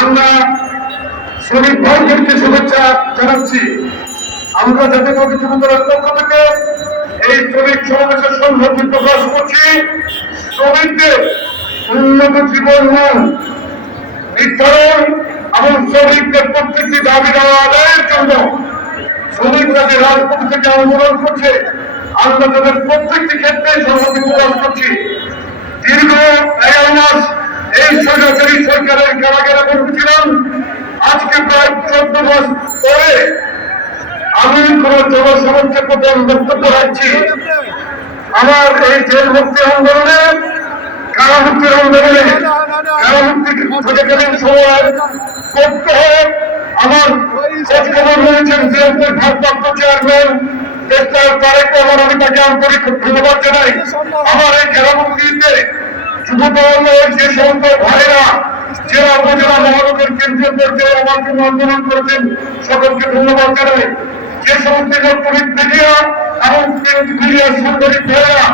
আমরা শ্রমিক ভাইদেরকে শুভেচ্ছা জানাচ্ছি। আমরা জাতীয় যুবদলের পক্ষ থেকে এই শ্রমিক সমাবেশের প্রকাশ করছি, শ্রমিকদের উন্নত জীবন মান নির্ধারণ এবং শ্রমিকদের প্রত্যেকটি দাবি দেওয়া আদায়ের জন্য শ্রমিকরা যে রাজপথ থেকে আন্দোলন করছে আমরা তাদের প্রত্যেকটি ক্ষেত্রে সংহতি প্রকাশ করছি। দীর্ঘ এগারো মাস এই সরকারি সরকারের কারাগারে বসেছিলাম। আজকে প্রায় চোদ্দ মাস পরে আমি কোন জনসমক্ষের প্রতি আমি বক্তব্য রাখছি। আমার এই জেল মুক্তি আন্দোলনে কারামুক্তির আন্দোলনে, কারামুক্তি থাকাকালীন সময় করতে হয় আমার খোঁজ খবর রয়েছেন বিএনপির ভারপ্রাপ্ত চেয়ারম্যান তারেক রহমান আমি তাকে আন্তরিক ধন্যবাদ জানাই। আমার এই কারামুক্তিতে শুধু যে সমস্ত ভাইরা জেলা উপজেলা মহানগর কেন্দ্রীয় পর্যায়ে আমার জন্য আন্দোলন করেছেন, সকলকে ধন্যবাদ জানাই। যে সমস্ত ইলেকট্রনিক মিডিয়া এবং মিডিয়ার সাংবাদিক ভাইরা